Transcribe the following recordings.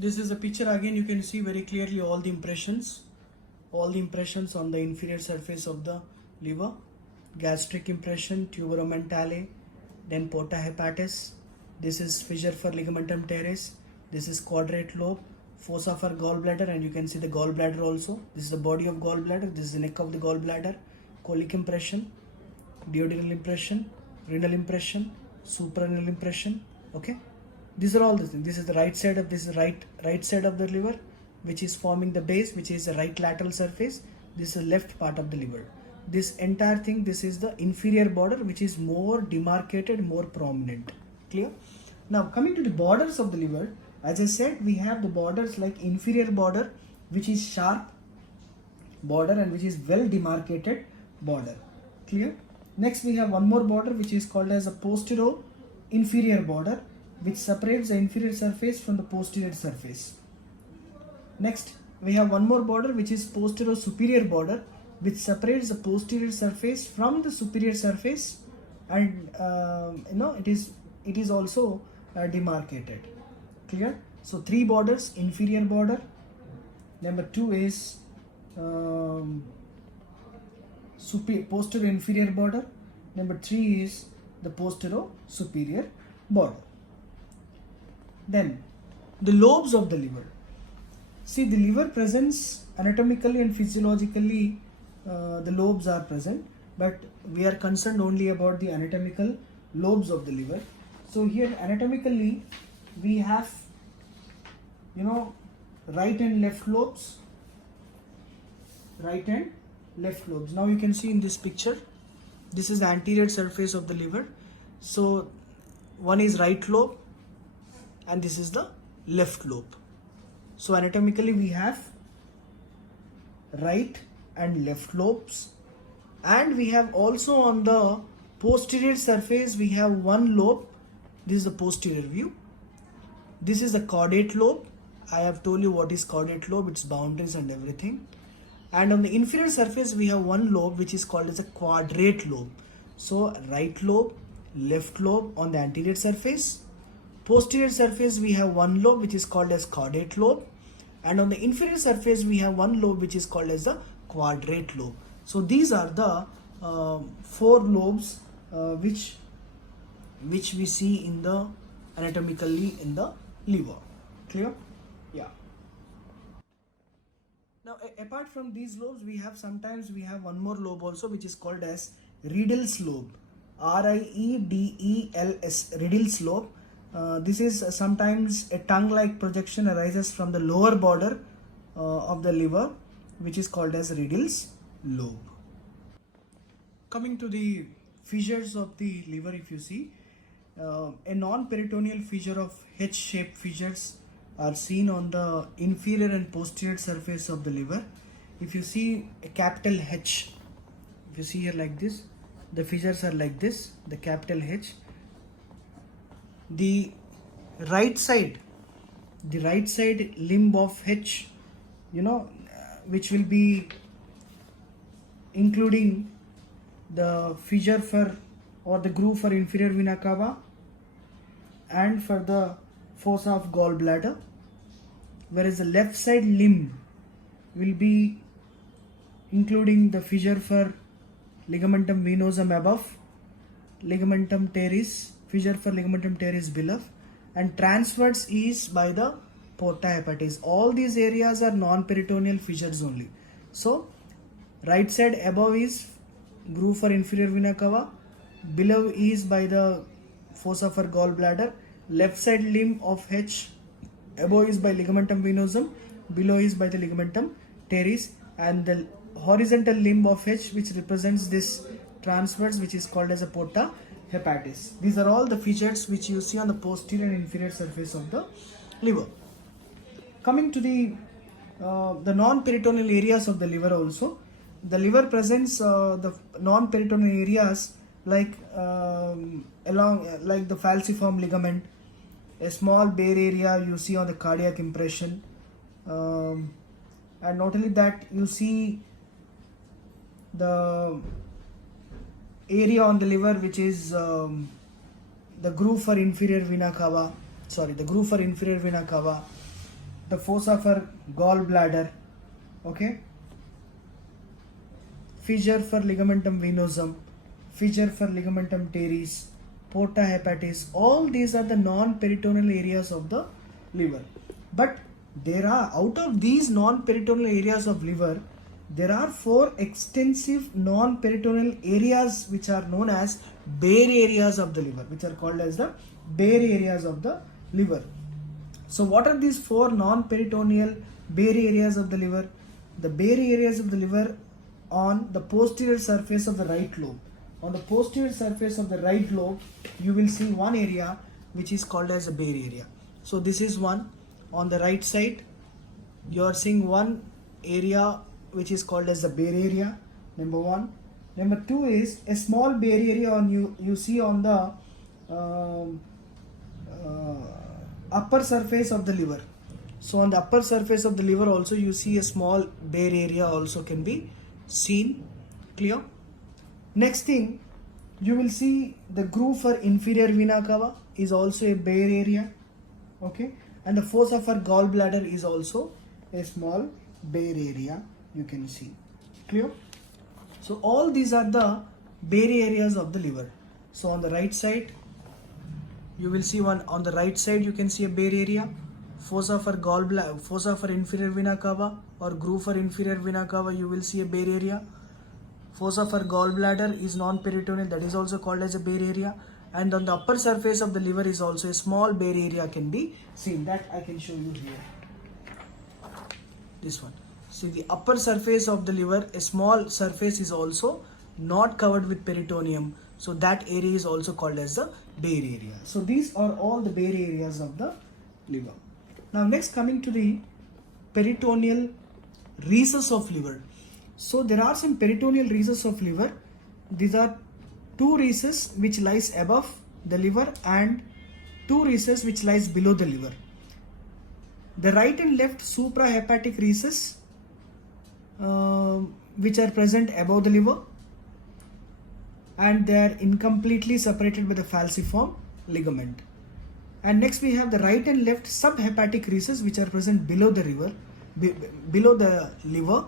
This is a picture again. You can see very clearly all the impressions on the inferior surface of the liver. Gastric impression, tuberomentale, then porta hepatis. This is fissure for ligamentum teres. This is quadrate lobe, fossa for gallbladder, and you can see the gallbladder also. This is the body of gallbladder. This is the neck of the gallbladder. Colic impression, duodenal impression, renal impression, suprarenal impression. Okay, these are all the things. This is the right side of right side of the liver, which is forming the base, which is the right lateral surface. This is the left part of the liver. This entire thing, this is the inferior border, which is more demarcated, more prominent. Clear? Now coming to the borders of the liver, as I said, we have the borders like inferior border, which is sharp border and which is well demarcated border. Clear? Next we have one more border, which is called as a posterior inferior border, which separates the inferior surface from the posterior surface. Next we have one more border, which is posterior superior border, which separates the posterior surface from the superior surface, and it is also demarcated. Clear? So three borders: inferior border, number two is posterior inferior border, number three is the posterior superior border. Then the lobes of the liver. See, the liver presents anatomically and physiologically, the lobes are present, but we are concerned only about the anatomical lobes of the liver. So here anatomically we have right and left lobes. Right and left lobes. Now you can see in this picture, this is the anterior surface of the liver. So one is right lobe and this is the left lobe. So anatomically we have right and left lobes, and we have also on the posterior surface we have one lobe. This is the posterior view. This is the caudate lobe. I have told you what is caudate lobe, its boundaries and everything. And on the inferior surface we have one lobe, which is called as a quadrate lobe. So right lobe, left lobe on the anterior surface. Posterior surface we have one lobe, which is called as caudate lobe, and on the inferior surface we have one lobe, which is called as the quadrate lobe. So these are the four lobes which we see in the anatomically in the liver. Clear? Yeah. Now apart from these lobes, sometimes we have one more lobe also, which is called as Riedel's lobe. Riedels, Riedel's lobe. This is sometimes a tongue-like projection arises from the lower border of the liver, which is called as Riedel's lobe. Coming to the fissures of the liver, if you see, a non-peritoneal fissure of H-shaped fissures are seen on the inferior and posterior surface of the liver. If you see a capital H, if you see here like this, the fissures are like this, the capital H. The right side limb of H, which will be including the fissure for or the groove for inferior vena cava and for the fossa of gallbladder, whereas the left side limb will be including the fissure for ligamentum venosum above, ligamentum teres, fissure for ligamentum teres below, and transverse is by the porta hepatis. All these areas are non-peritoneal fissures only. So right side above is groove for inferior vena cava, below is by the fossa for gallbladder, left side limb of H, above is by ligamentum venosum, below is by the ligamentum teres, and the horizontal limb of H, which represents this transverse, which is called as a porta hepatis. These are all the fissures which you see on the posterior and inferior surface of the liver. Coming to the non-peritoneal areas of the liver also, the liver presents the non-peritoneal areas like like the falciform ligament, a small bare area you see on the cardiac impression, and not only that, you see the area on the liver which is the groove for inferior vena cava, the fossa for gallbladder, okay, fissure for ligamentum venosum, fissure for ligamentum teres, porta hepatis. All these are the non-peritoneal areas of the liver. But there are, out of these non-peritoneal areas of liver, there are 4 extensive non-peritoneal areas which are known as bare areas of the liver, which are called as the bare areas of the liver. So what are these 4 non-peritoneal bare areas of the liver? The bare areas of the liver on the posterior surface of the right lobe. On the posterior surface of the right lobe, you will see one area which is called as a bare area. So this is one. On the right side, you are seeing one area which is called as the bare area, number 1. Number 2 is a small bare area on you see on the upper surface of the liver. So on the upper surface of the liver also you see a small bare area also can be seen. Clear? Next thing, you will see the groove for inferior vena cava is also a bare area, okay, and the fossa for gallbladder is also a small bare area you can see. Clear? So all these are the bare areas of the liver. So on the right side, you will see one. On the right side you can see a bare area, fossa for gallbladder, fossa for inferior vena cava or groove for inferior vena cava, you will see a bare area. Fossa for gallbladder is non-peritoneal, that is also called as a bare area. And on the upper surface of the liver is also a small bare area can be seen. That I can show you here. This one. See, the upper surface of the liver, a small surface is also not covered with peritoneum. So that area is also called as the bare area. So these are all the bare areas of the liver. Now next, coming to the peritoneal recess of liver. So there are some peritoneal recess of liver. These are 2 recesses which lies above the liver and 2 recesses which lies below the liver. The right and left suprahepatic recesses which are present above the liver, and they are incompletely separated by the falciform ligament. And next we have the right and left subhepatic recesses which are present below the liver.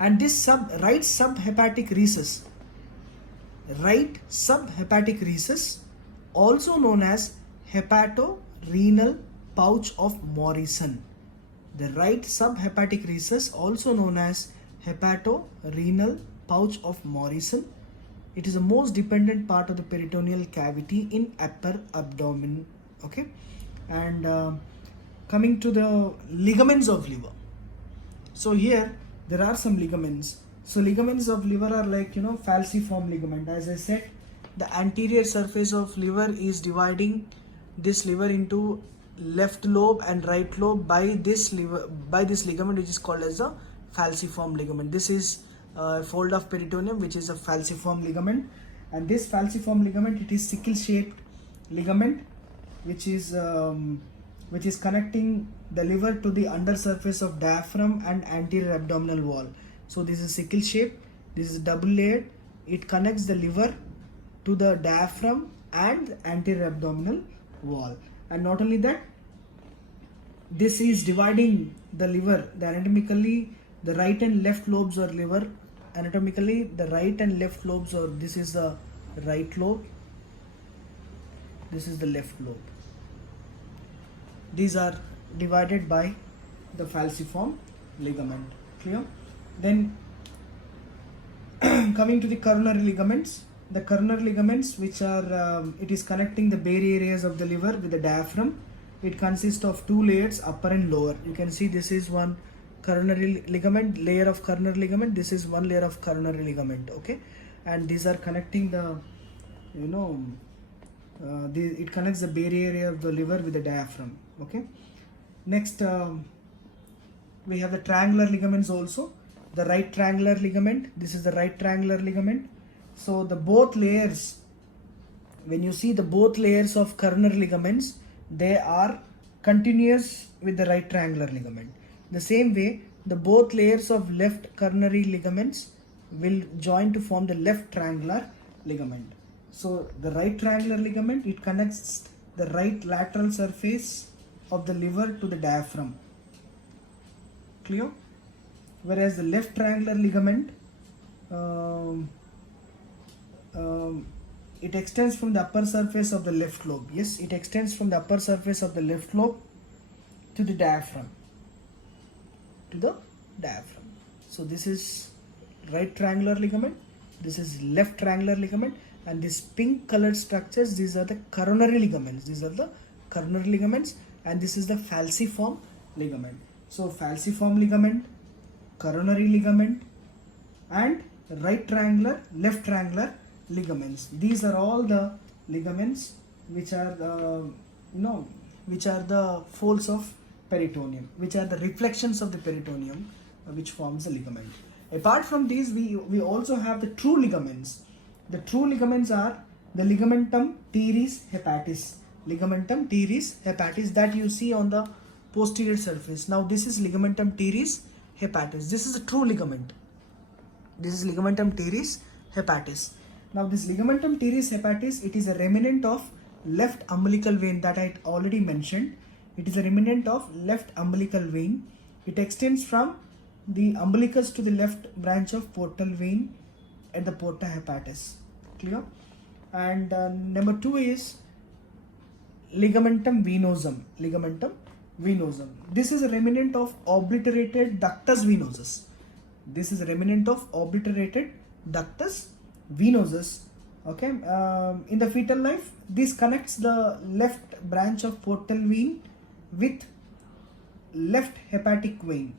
And this right subhepatic recess, also known as hepatorenal pouch of Morrison. The right subhepatic recess, also known as hepatorenal pouch of Morrison. It is the most dependent part of the peritoneal cavity in upper abdomen. Okay, and coming to the ligaments of liver. So here there are some ligaments. So ligaments of liver are like, falciform ligament. As I said, the anterior surface of liver is dividing this liver into left lobe and right lobe by this ligament which is called as the falciform ligament. This is a fold of peritoneum which is a falciform ligament, and this falciform ligament, it is sickle shaped ligament which is connecting the liver to the under surface of diaphragm and anterior abdominal wall. So this is sickle shape, this is double layered, it connects the liver to the diaphragm and anterior abdominal wall. And not only that, this is dividing the liver, anatomically the right and left lobes of liver, anatomically the right and left lobes, or this is the right lobe, this is the left lobe. These are divided by the falciform ligament. Clear? Then coming to the coronary ligaments. The coronary ligaments, which are it is connecting the bare areas of the liver with the diaphragm. It consists of 2 layers, upper and lower. You can see this is one coronary ligament, layer of coronary ligament. This is one layer of coronary ligament. Okay, and these are connecting the, it connects the bare area of the liver with the diaphragm. Okay. Next, we have the triangular ligaments also. The right triangular ligament. This is the right triangular ligament. So the both layers, when you see the both layers of coronary ligaments, they are continuous with the right triangular ligament. The same way, the both layers of left coronary ligaments will join to form the left triangular ligament. So the right triangular ligament, it connects the right lateral surface of the liver to the diaphragm. Clear? Whereas the left triangular ligament, um, it extends from the upper surface of the left lobe. Yes, it extends from the upper surface of the left lobe to the diaphragm. So this is right triangular ligament, this is left triangular ligament, and these pink colored structures, these are the coronary ligaments. And this is the falciform ligament. So falciform ligament, coronary ligament, and right triangular, left triangular ligaments. These are all the ligaments which are the folds of peritoneum, which are the reflections of the peritoneum, which forms the ligament. Apart from these, we also have the true ligaments. The true ligaments are the ligamentum teres hepatis. That you see on the posterior surface. Now this is ligamentum teres hepatis. This is a true ligament. This is ligamentum teres hepatis. Now this ligamentum teres hepatis, it is a remnant of left umbilical vein that I already mentioned. It is a remnant of left umbilical vein. It extends from the umbilicus to the left branch of portal vein at the porta hepatis. Clear? And number 2 is ligamentum venosum. This is a remnant of obliterated ductus venosus. Okay. In the fetal life, this connects the left branch of portal vein with left hepatic vein.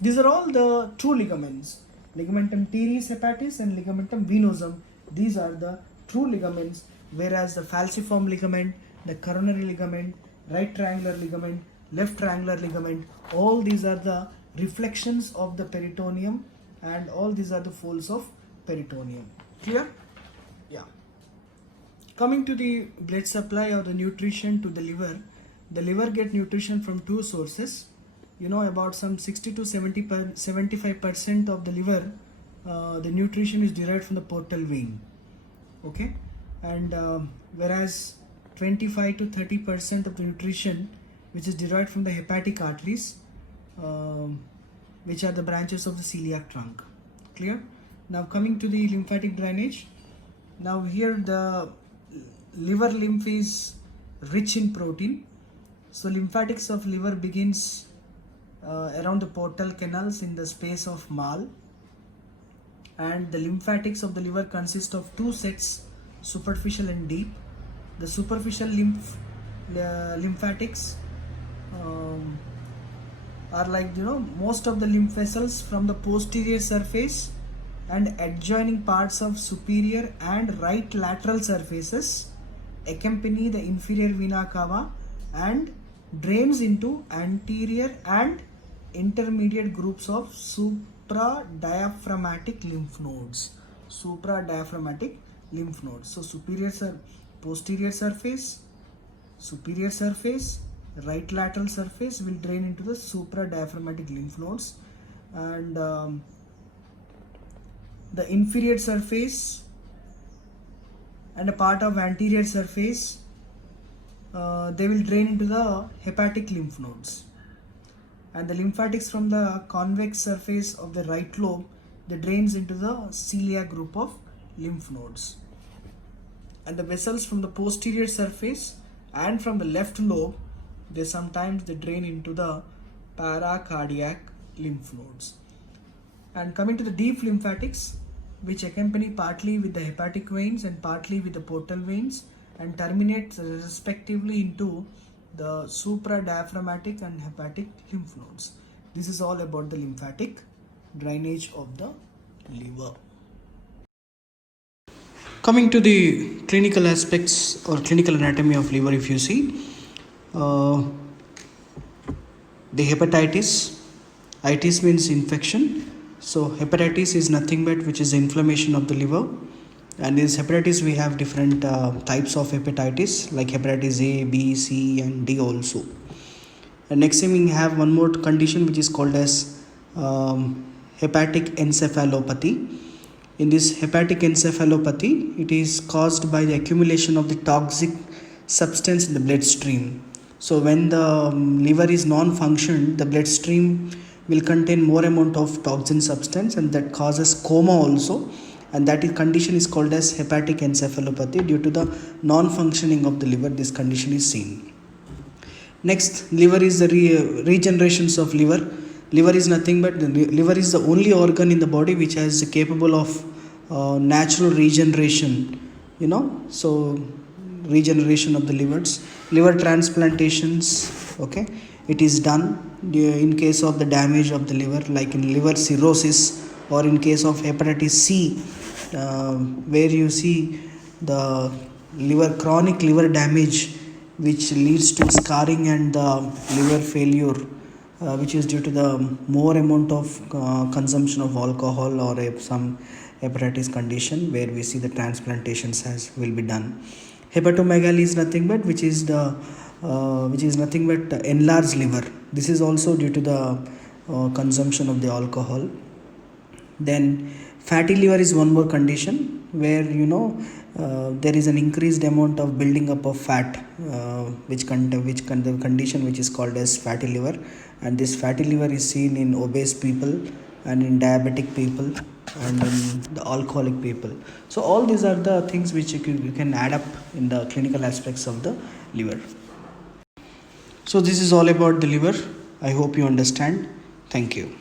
These are all the true ligaments. Ligamentum teres hepatis and ligamentum venosum. These are the true ligaments, whereas the falciform ligament, the coronary ligament, right triangular ligament, left triangular ligament, all these are the reflections of the peritoneum, and all these are the folds of peritoneum. Clear? Yeah. Coming to the blood supply or the nutrition to the liver get nutrition from two sources. About some 60 to 75% of the liver, the nutrition is derived from the portal vein. Okay, and whereas 25 to 30% of the nutrition which is derived from the hepatic arteries, which are the branches of the celiac trunk. Clear? Now coming to the lymphatic drainage. Now here the liver lymph is rich in protein. So lymphatics of liver begins around the portal canals in the space of Mal, and the lymphatics of the liver consist of two sets, superficial and deep. The superficial lymphatics are like most of the lymph vessels from the posterior surface and adjoining parts of superior and right lateral surfaces accompany the inferior vena cava and drains into anterior and intermediate groups of supradiaphragmatic lymph nodes. So posterior surface, superior surface, right lateral surface will drain into the supradiaphragmatic lymph nodes, and the inferior surface and a part of anterior surface, they will drain into the hepatic lymph nodes, and the lymphatics from the convex surface of the right lobe, they drains into the celiac group of lymph nodes, and the vessels from the posterior surface and from the left lobe, they drain into the paracardiac lymph nodes. And coming to the deep lymphatics, which accompany partly with the hepatic veins and partly with the portal veins, and terminate respectively into the supradiaphragmatic and hepatic lymph nodes. This is all about the lymphatic drainage of the liver. Coming to the clinical aspects or clinical anatomy of liver, if you see, the hepatitis, itis means infection. So hepatitis is nothing but which is inflammation of the liver. And in hepatitis we have different types of hepatitis like hepatitis A, B, C and D also. And next thing we have one more condition which is called as hepatic encephalopathy. In this hepatic encephalopathy, it is caused by the accumulation of the toxic substance in the bloodstream. So when the liver is non-functioned, the bloodstream will contain more amount of toxin substance, and that causes coma also, and condition is called as hepatic encephalopathy. Due to the non-functioning of the liver, this condition is seen. Next, liver is the regenerations of liver. Liver is nothing but the liver is the only organ in the body which is capable of natural regeneration. So regeneration of the liver transplantations. Okay, it is done in case of the damage of the liver, like in liver cirrhosis, or in case of hepatitis C, where you see the chronic liver damage, which leads to scarring and the liver failure, which is due to the more amount of consumption of alcohol or some hepatitis condition, where we see the transplantations will be done. Hepatomegaly is nothing but enlarged liver. This is also due to the consumption of the alcohol. Then fatty liver is one more condition where there is an increased amount of building up of fat, the condition which is called as fatty liver, and this fatty liver is seen in obese people and in diabetic people and in the alcoholic people. So all these are the things which you can add up in the clinical aspects of the liver. So this is all about the liver. I hope you understand. Thank you.